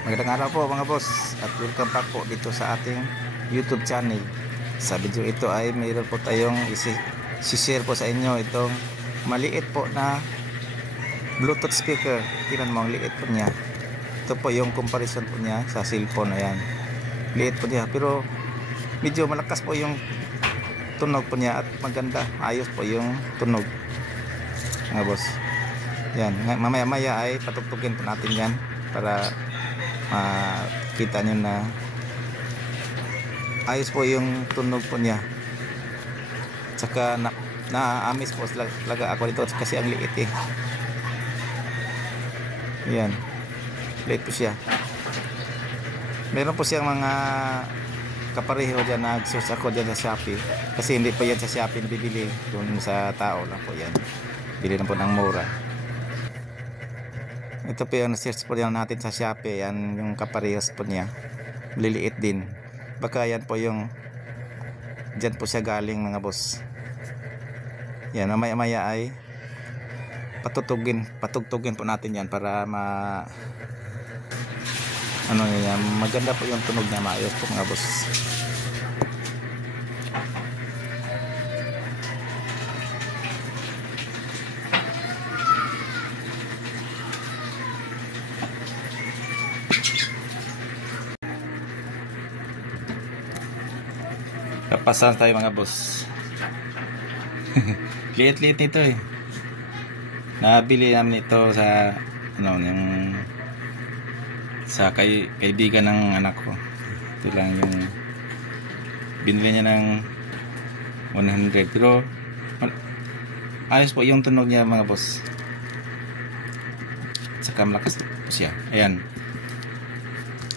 Magandang araw po mga boss at welcome back po dito sa ating YouTube channel. Sa video ito ay mayroon po tayong isi-share po sa inyo itong maliit po na Bluetooth speaker. Tingnan mo ang liit po niya. Ito po yung comparison po niya sa cellphone. Ayan, liit po niya pero medyo malakas po yung tunog po niya at maganda, ayos po yung tunog mga boss. Yan, mamaya maya ay patugtugin po natin yan para kita nyo na ayos po yung tunog po niya. Tsaka na-amis po talaga ako dito kasi ang liit eh. Yan, liit po siya. Meron po siyang mga kapareho dyan, nag-search ako dyan sa Shopee kasi hindi pa yan sa Shopee nabibili, doon sa tao lang po yan, bili lang po ng mura. Ito po yung search po yan natin sa Shopee, yan yung kaparehas po niya, maliliit din. Baka yan po yung dyan po siya galing mga boss. Yan, mamaya maya ay patugtugin po natin yan para maganda po yung tunog niya, maayos po mga boss. Kapasan tayo mga boss. Liit-liit nito eh. Nabili namin ito sa yung sa kaibigan ng anak ko. Ito lang yung binili niya ng 100 pero ayos po yung tunog niya mga boss. Saka malakas po siya. Ayan.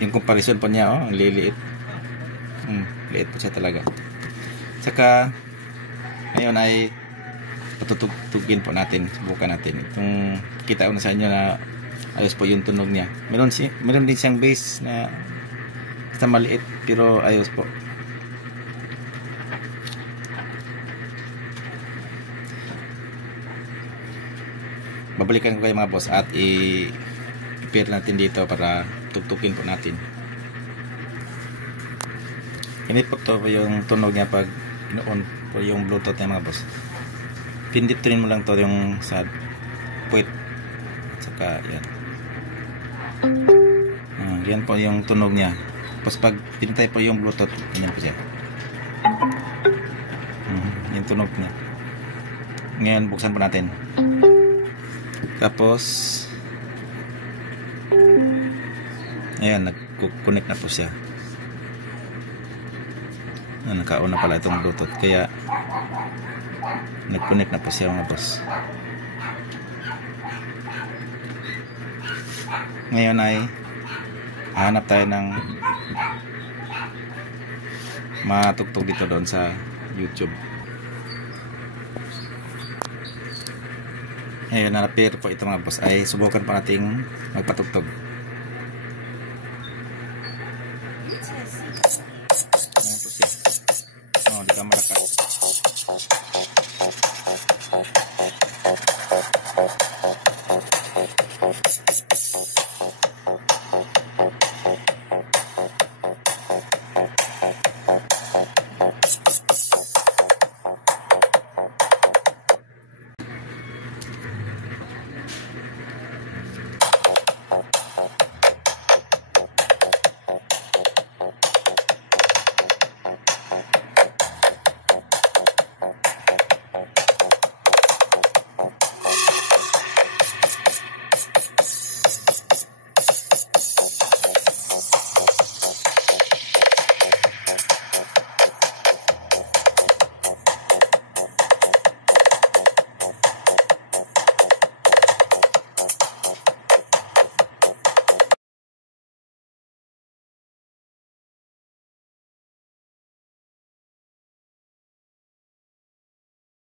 Yung comparison po niya, ang liliit. Liit po siya talaga. Saka ngayon ay patutugtugin po natin, subukan natin. Itong kita ko na sa inyo na ayos po yung tunog niya. Meron din siyang bass na basta maliit pero ayos po. Babalikan ko kayo mga boss at i-pair natin dito para tugtugin po natin. Ini po to yung tunog niya pag ino-on po yung Bluetooth niya mga boss. Pindutin mo lang to yung sa puwet. Saka yan. Yan po yung tunog niya. Tapos pag pinatay po yung Bluetooth, ganyan po siya. Yung tunog niya. Ngayon buksan po natin. Tapos ayan, nag-connect na po siya. Nakauna pala itong Bluetooth kaya nag-connect na po siya mga boss. Ngayon ay hanap tayo ng matugtog dito doon sa YouTube. Ngayon na-pair po ito mga boss, ay subukan pa nating magpatugtog.